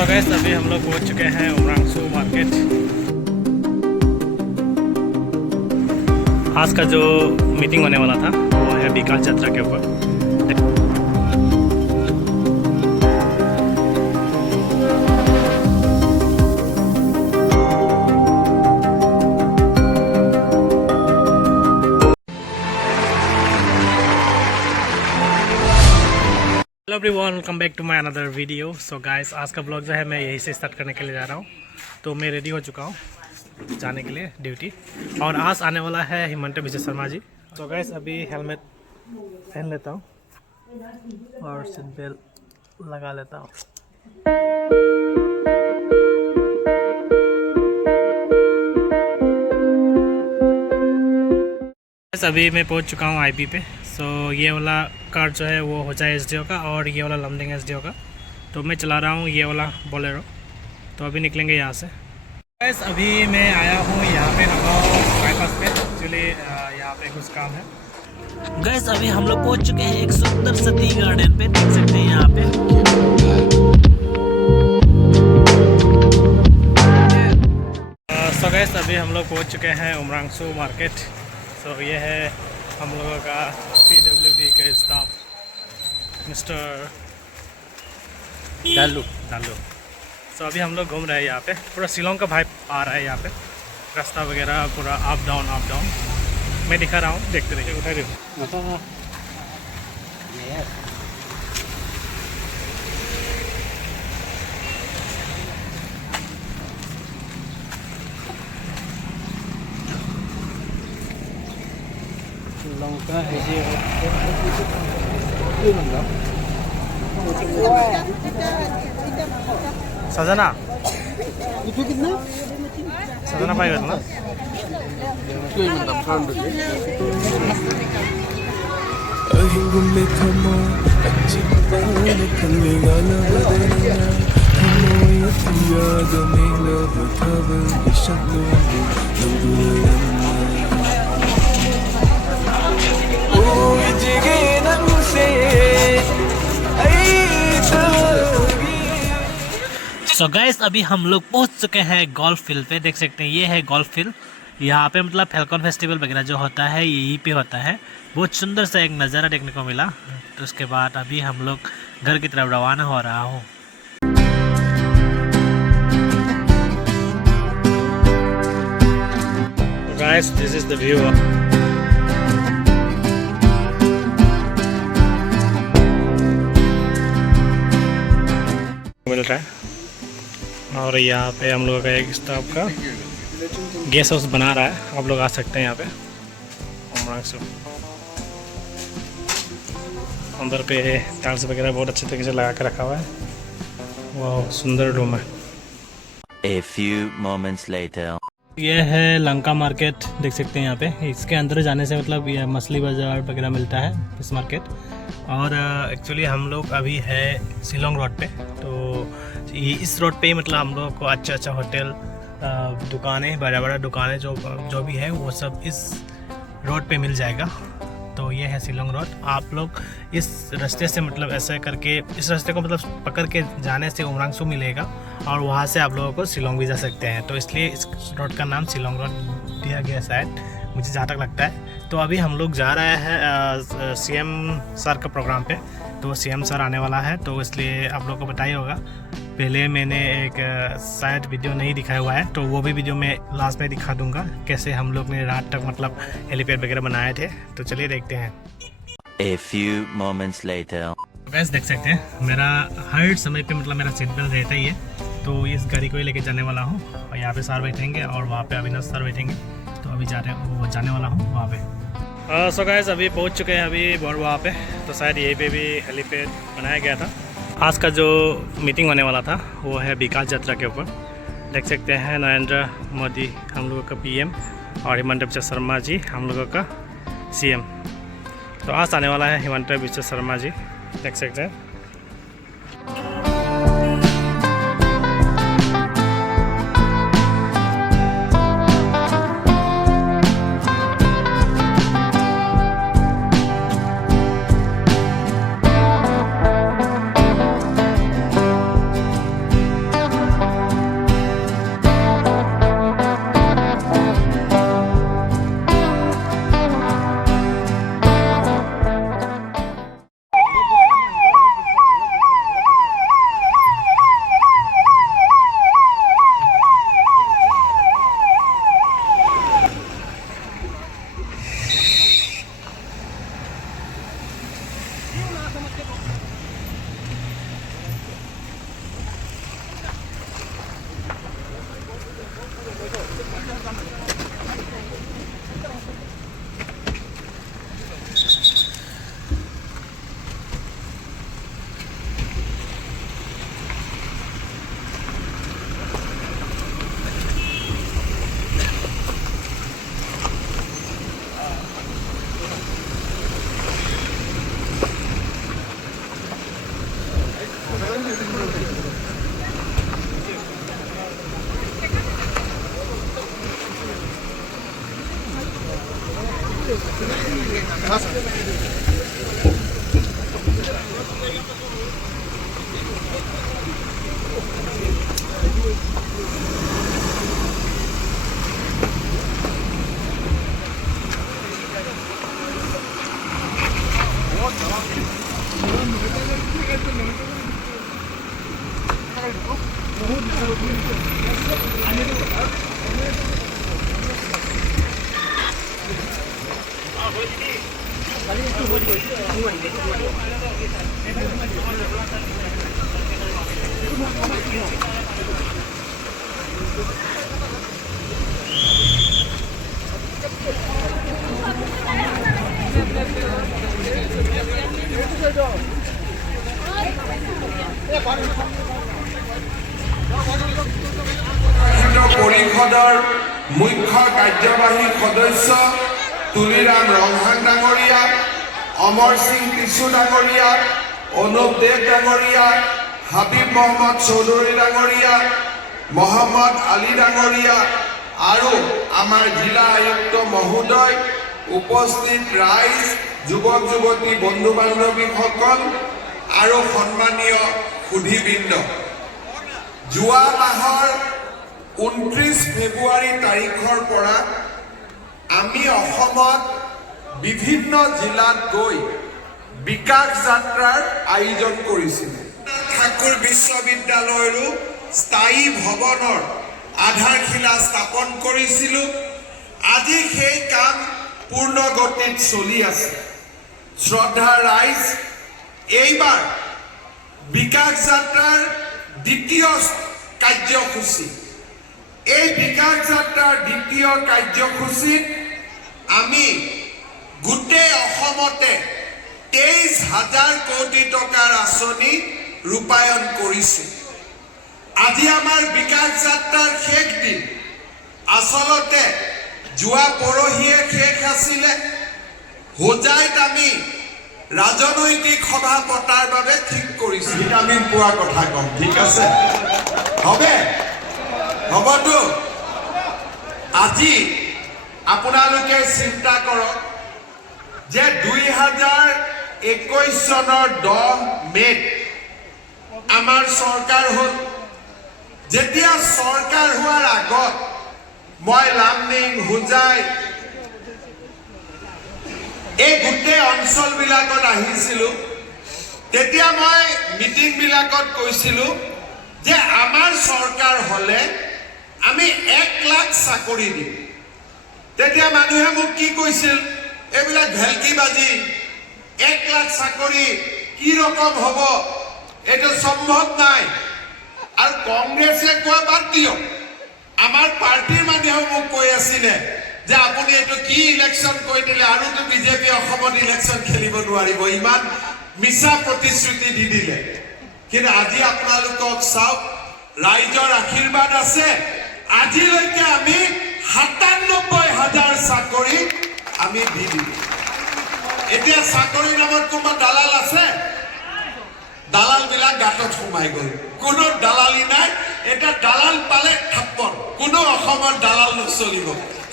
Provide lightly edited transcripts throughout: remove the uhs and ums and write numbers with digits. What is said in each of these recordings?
So guys अभी हम लोग पहुंच चुके हैं उमरांगसू मार्केट। आज का जो मीटिंग होने वाला था वो है विकास यात्रा के ऊपर। Hello everyone, welcome back to my another video. So guys आज का ब्लॉग जो है मैं यहीं से स्टार्ट करने के लिए जा रहा हूँ। तो मैं रेडी हो चुका हूँ जाने के लिए ड्यूटी, और आज आने वाला है हिमंत विजय शर्मा जी। तो गाइस अभी हेलमेट पहन लेता हूँ और सीट बेल्ट लगा लेता हूँ। अभी मैं पहुँच चुका हूँ आईपी पे। सो ये वाला कार जो है वो हो जाए एसडीओ का, और ये वाला लमडिंग एसडीओ का। तो मैं चला रहा हूँ ये वाला बोलेरो। तो अभी निकलेंगे यहाँ से। गैस अभी मैं आया हूँ यहाँ पे नगांव बाईपास पे। एक्चुअली यहाँ पे कुछ काम है। गैस अभी हम लोग पहुँच चुके हैं एक सुंदर सा टी गार्डन पे, देख सकते हैं यहाँ पे। सो गैस अभी हम लोग पहुँच चुके हैं उमरांगसू मार्केट। सो ये है हम लोगों का PWD का स्टाफ मिस्टर डालू। सो अभी हम लोग घूम रहे हैं यहाँ पे। पूरा शिलोंग का वाइब आ रहा है यहाँ पे। रास्ता वगैरह पूरा अप डाउन मैं दिखा रहा हूँ, देखते रहिए। उठा रही हूँ लंका है जी। सजना itu कितना सजना पाएगा ना। सो गाइस अभी हम लोग पहुंच चुके हैं गोल्फ फील्ड पे, देख सकते हैं ये है गोल्फ फील्ड। यहाँ पे मतलब फैल्कन फेस्टिवल वगैरह जो होता है यहीं पे होता है। बहुत सुंदर सा एक नज़ारा देखने को मिला। तो उसके बाद अभी हम लोग घर की तरफ रवाना हो रहा हूँ। Guys this is the view. मिल रहा है, और यहाँ पे हम लोगों का एक स्टाफ का गेस्ट हाउस बना रहा है। आप लोग आ सकते हैं यहाँ पे उमरांगसू। अंदर पे टाइल्स वगैरह बहुत अच्छे तरीके से लगा के रखा हुआ है। वाह सुंदर रूम है। A few moments later. ये है लंका मार्केट, देख सकते हैं यहाँ पे। इसके अंदर जाने से मतलब ये मछली बाजार वगैरह मिलता है, फिश मार्केट। और एक्चुअली हम लोग अभी है शिलोंग रोड पे। तो ये इस रोड पे ही मतलब हम लोग को अच्छा होटल, दुकानें, बड़ा दुकानें जो भी है वो सब इस रोड पे मिल जाएगा। तो ये है शिलोंग रोड। आप लोग इस रास्ते से मतलब ऐसे करके इस रास्ते को मतलब पकड़ के जाने से उमरांगसू मिलेगा, और वहाँ से आप लोगों को शिलोंग भी जा सकते हैं। तो इसलिए इस रोड का नाम शिलोंग रोड दिया गया शायद, मुझे जहाँ तक लगता है। तो अभी हम लोग जा रहे हैं CM सर का प्रोग्राम पे। तो CM सर आने वाला है, तो इसलिए आप लोगों को बताइए होगा। पहले मैंने एक शायद वीडियो नहीं दिखाया हुआ है, तो वो भी वीडियो मैं लास्ट में दिखा दूंगा कैसे हम लोग ने रात तक मतलब हेलीपैड वगैरह बनाए थे। तो चलिए देखते हैं। A few moments later. वैसे देख सकते हैं मेरा हर समय पे मतलब मेरा सीट बेल्ट रहता ही है। तो इस गाड़ी को ही लेके जाने वाला हूँ, और यहाँ पे सर बैठेंगे और वहाँ पे अविनाश सर बैठेंगे। तो अभी जाने वाला हूँ वहाँ पे। सो गाइस अभी पहुँच चुके हैं अभी वहाँ पे। तो शायद यहीं पे भी हेलीपैड बनाया गया था। आज का जो मीटिंग होने वाला था वो है विकास यात्रा के ऊपर। देख सकते हैं नरेंद्र मोदी हम लोगों का PM, और हिमंत विजय शर्मा जी हम लोगों का CM। तो आज आने वाला है हिमंत विजय शर्मा जी, देख सकते हैं। পৰিষদৰ মুখ্য কাৰ্যবাহী সদস্য তুলিৰাম ৰংহাং ডাঙৰীয়া, অমৰ সিং টিছু ডাঙৰীয়া, অনুপ দেৱ ডাঙৰীয়া, হাবিব মহম্মদ চৌধুৰী ডাঙৰীয়া, মহম্মদ আলী ডাঙৰীয়া আৰু আমাৰ জিলা আয়ুক্ত মহোদয়, উপস্থিত ৰাইজ, যুৱক যুৱতী, বন্ধু বান্ধৱীসকল আৰু সন্মানীয় সুধীবৃন্দ, যোৱা মাহৰ 29 ফেব্ৰুৱাৰী তাৰিখৰ পৰা আমি অসমত বিভিন্ন জিলাত গৈ বিকাশ যাত্ৰাৰ আয়োজন কৰিছিলোঁ। ঠাকুৰ বিশ্ববিদ্যালয়ৰো স্থায়ী ভৱনৰ আধাৰশিলা স্থাপন কৰিছিলোঁ। আজি সেই কাম পূৰ্ণ গতিত চলি আছে। শ্ৰদ্ধা ৰাইজ, এইবাৰ বিকাশ যাত্ৰাৰ দ্বিতীয় কাৰ্যসূচী, এই বিকাশ যাত্ৰাৰ দ্বিতীয় কাৰ্যসূচীত আমি গোটেই অসমতে 23,000 কোটি টকাৰ আঁচনি ৰূপায়ণ কৰিছোঁ। আজি আমাৰ বিকাশ যাত্ৰাৰ শেষ দিন। আচলতে যোৱা পৰহিয়ে শেষ আছিলে। হোজাইত আমি ৰাজনৈতিক সভা পতাৰ বাবে ঠিক কৰিছোঁ। ভিটামিন পোৱাৰ কথা কম, ঠিক আছে? হবে? হবতো? আজি আপোনালোকে চিন্তা কৰক যে 2021 চনৰ 10 মে'ত আমাৰ চৰকাৰ হ'ল। যেতিয়া চৰকাৰ হোৱাৰ আগত মই লামডিং, হোজাই এই গোটেই অঞ্চলবিলাকত আহিছিলোঁ। তেতিয়া মই মিটিংবিলাকত কৈছিলোঁ যে আমাৰ চৰকাৰ হ'লে আমি 1 লাখ চাকৰি দিম। তেতিয়া মানুহে মোক কি কৈছিল, এইবিলাক ভেলকিবাজি, 1 লাখ চাকৰি কি ৰকম হ'ব, এইটো সম্ভৱ নাই। আৰু কংগ্ৰেছে কোৱা বাদ দিয়ক, আমাৰ পাৰ্টিৰ মানুহেও মোক কৈ আছিলে যে আপুনি এইটো কি ইলেকশ্যন কৈ দিলে, আৰুতো বিজেপি অসমত ইলেকশ্যন খেলিব নোৱাৰিব, ইমান মিছা প্ৰতিশ্ৰুতি দি দিলে। কিন্তু আজি আপোনালোকক চাওক, ৰাইজৰ আশীৰ্বাদ আছে। আজিলৈকে আমি 97,000 চাকৰি আমি দি দিলোঁ। এতিয়া চাকৰিৰ নামত কোনোবা দালাল আছে? দালালবিলাক গাঁতত সোমাই গ'ল, কোনো দালালি নাই। এতিয়া দালাল পালে থাপ্পৰ, কোনো অসমত দালাল নচলিব।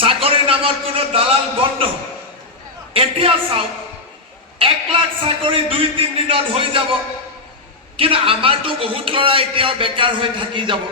চাকৰিৰ নামত কোনো দালাল বন্ধ। এতিয়া চাওক, 1 লাখ চাকৰি 2-3 দিনত হৈ যাব। কিন্তু আমাৰতো বহুত ল'ৰা এতিয়াও বেকাৰ হৈ থাকি যাব,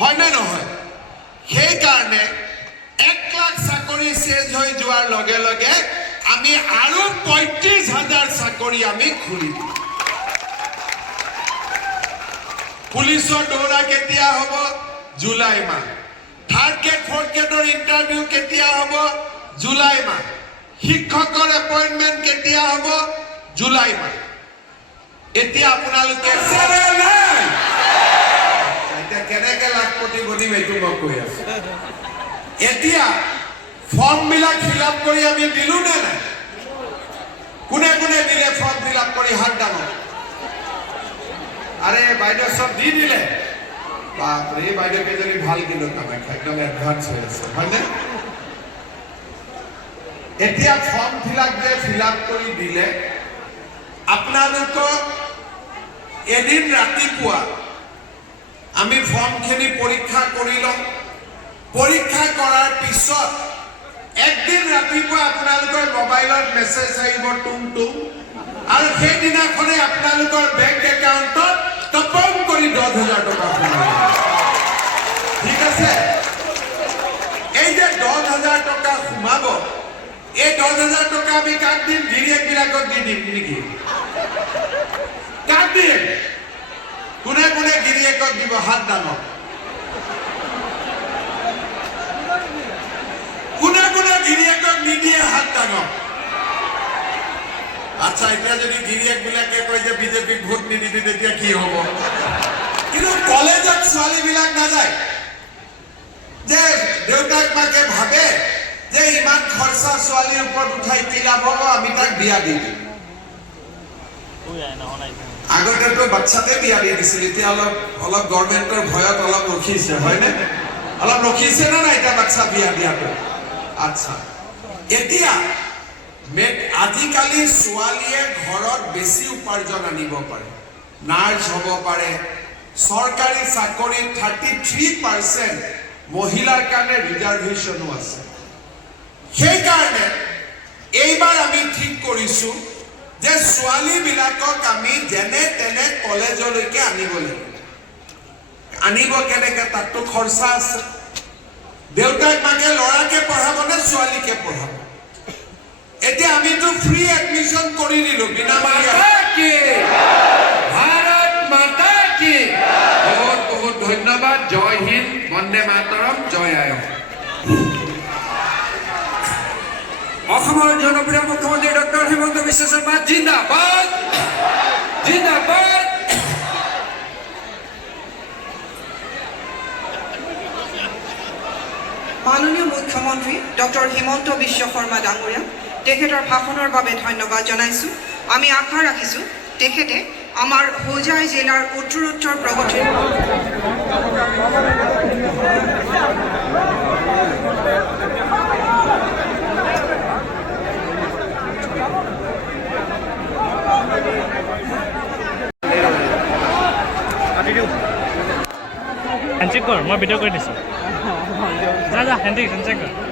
হয়নে নহয়? সেইকাৰণে 1 লাখ চাকৰি শেষ হৈ যোৱাৰ লগে লগে আমি আৰু 35,000 চাকৰি আমি খুলি দিম। পুলিচৰ দৌৰা কেতিয়া হ'ব? জুলাই মাহ। 3rd গ্ৰেড 4th গ্ৰেডৰ ইণ্টাৰভিউ কেতিয়া হ'ব? জুলাই মাহ। শিক্ষকৰ এপইণ্টমেণ্ট কেতিয়া হ'ব? জুলাই মাহ। এতিয়া আপোনালোকে এতিয়া কেনেকে লাখপতি বনিম এইটো মই কৈ আছো। এতিয়া ফৰ্মবিলাক ফিল আপ কৰি আমি দিলো নে নাই? কোনে কোনে দিলে ফৰ্ম ফিল আপ কৰি? হাত ডাঙৰ। আরে বাইদেউ সব দি দিলে। বাপরে, বাইদেউ কেজনী ভাল কিন্তু কামাখ্যা একদম এডভান্স হৈ আছে, হয়নে? এতিয়া ফৰ্ম ফিল আপ কৰি দিলে আপোনালোকক এদিন ৰাতিপুৱা আমি ফৰ্মখিনি পৰীক্ষা কৰি লম। পৰীক্ষা কৰাৰ পিছত একদিন ৰাতিপুৱা আপোনালোকৰ মোবাইলত মেছেজ আহিব টুম টুম আৰু সেইদিনাখনে আপোনালোকৰ বেংক একাউণ্টত টপং কৰি 10,000 টকা সোমাব ঠিক আছে এই যে 10,000 টকা সোমাব এই 10,000 টকা আমি কাক দিম গিৰিয়েকবিলাকক দি দিম নেকি কাক দিম কোনে কোনে গিৰিয়েকক দিব হাত দাঙক কোনে কোনে গিৰিয়েকক নিদিয়ে হাত দাঙক আচ্ছা এতিয়া যদি গিৰিয়েকবিলাকে কয় যে বিজেপিক ভোট নিদিবি তেতিয়া কি হ'ব কিন্তু কলেজত ছোৱালীবিলাক নাযায় যে দেউতাক মাকে ভাবে যে ইমান খৰচা ছোৱালীৰ ওপৰত উঠাই কি লাভ হ'ব আমি তাক বিয়া দি দিম আগতেতো বাচ্চাতে বিয়া দি দিছিল এতিয়া অলপ গভৰ্ণমেণ্টৰ ভয়ত অলপ ৰখিছে হয়নে অলপ ৰখিছে না নাই এতিয়া বাচ্চা বিয়া দিয়াটো আচ্ছা এতিয়া আজিকালি ছোৱালীয়ে ঘৰত বেছি উপাৰ্জন আনিব পাৰে নাৰ্ছ হ'ব পাৰে চৰকাৰী চাকৰি 33% মহিলাৰ কাৰণে ৰিজাৰ্ভেশ্যনো আছে সেইকাৰণে এইবাৰ আমি ঠিক কৰিছো যে ছোৱালীবিলাকক আমি যেনে তেনে কলেজলৈকে আনিব লাগিব আনিব কেনেকৈ তাততো খৰচা আছে দেউতাক মাকে ল'ৰাকে পঢ়াব নে ছোৱালীকে পঢ়াব এতিয়া আমিতো ফ্ৰী এডমিশ্যন কৰি দিলো বিনামূলীয়া ভাৰত মাতা কি বহুত বহুত ধন্যবাদ জয় হিন্দ বন্দে মাতৰম জয় আয়ক অসমৰ জনপ্ৰিয় মুখ্যমন্ত্ৰী ডক্টৰ হিমন্ত বিশ্ব শৰ্মা জিন্দাবাদ জিন্দাবাদ মাননীয় মুখ্যমন্ত্ৰী ডক্টৰ হিমন্ত বিশ্ব শৰ্মা ডাঙৰীয়া তেখেতৰ ভাষণৰ বাবে ধন্যবাদ জনাইছো আমি আশা ৰাখিছো তেখেতে আমাৰ হোজাই জিলাৰ উত্তৰোত্তৰ প্ৰগতিৰ হেণ্ডশেক কৰ মই ভিডিঅ' কৰি দিছোঁ যা যা হেণ্ডশেক কৰ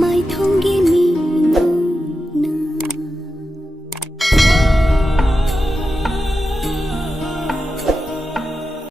Mai thong